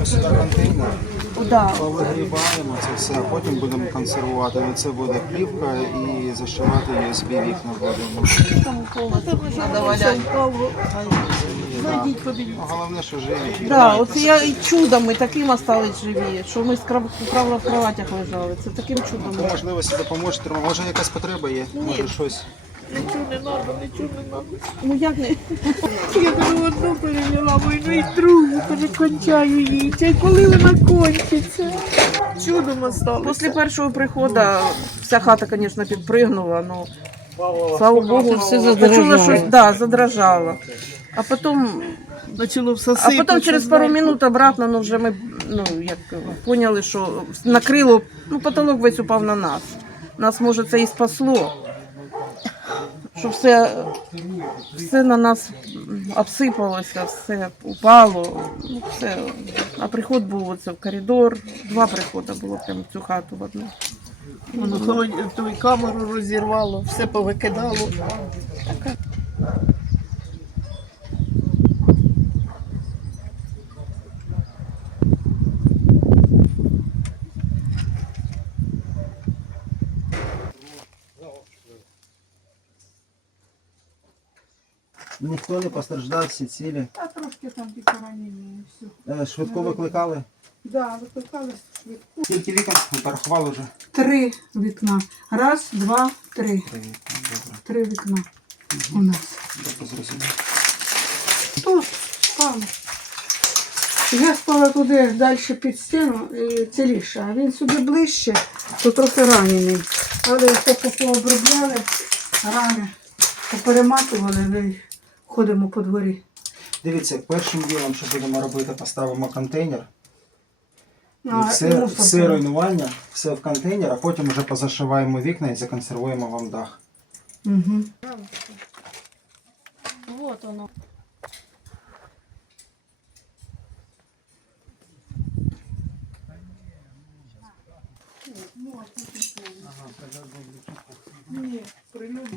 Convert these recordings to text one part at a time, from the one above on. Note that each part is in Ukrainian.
ми сюди контейнер, да. повигрібаємо це все, а потім будемо консервувати. Ну, це буде плівка і зашивати USB вікна будемо. Зайдіть, ну, Головне, що живі. Да, от я і чудом і таким остались живі, що ми з крав... в кроватях лежали. Це таким чудом. Ну, по можливості допоможете, може якась потреба є, може щось. Нічого не треба, нічого не треба. Ну як не? Я кажу, одну перевела війну і другу перекончаю її. Це коли вона кончиться? Чудом осталося. Після першого приходу вся хата, звісно, підпригнула, але ну, слава Богу, все почула, що да, задрожало. А потім Почало все а потім через пару минут обратно ну, вже ми ну, як, поняли, що накрило, ну, потолок весь упав на нас. Нас, може, це і спасло що все все на нас обсипалося, все упало. Ну, все. А приход був оце в коридор. Два приходи було прямо в цю хату в одну. Воно ту камеру розірвало, все повикидало. Ніхто не постраждав, всі цілі. Та трошки там ті поранені і все. Швидко викликали? Да, викликали швидку. Скільки вікон ви порахували вже? Три вікна. Раз, два, три. Три вікна. Три вікна у нас. Добре, зрозуміло. Тут спали. Я спала туди далі під стіну і ціліше, а він сюди ближче, то трохи ранений. Але пообробляли, рани поперематували. Ходимо по дворі. Дивіться, першим ділом, що будемо робити, поставимо контейнер. Ну, ну, а, все все руйнування, все в контейнер, а потім вже позашиваємо вікна і законсервуємо вам дах. Угу. Вот воно. Ага,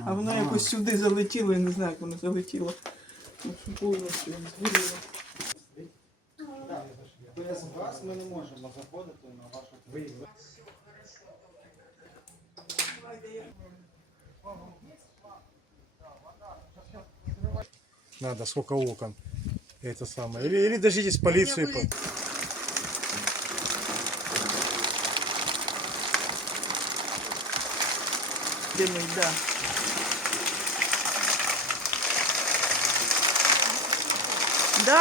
А воно якось сюди залетіло, я не знаю, як воно залетіло. Ну, що Повністю згоріло. Без вас ми не можемо заходити на вашу Надо, сколько окон. Это самое. Или, или дождитесь полицию. димить, да.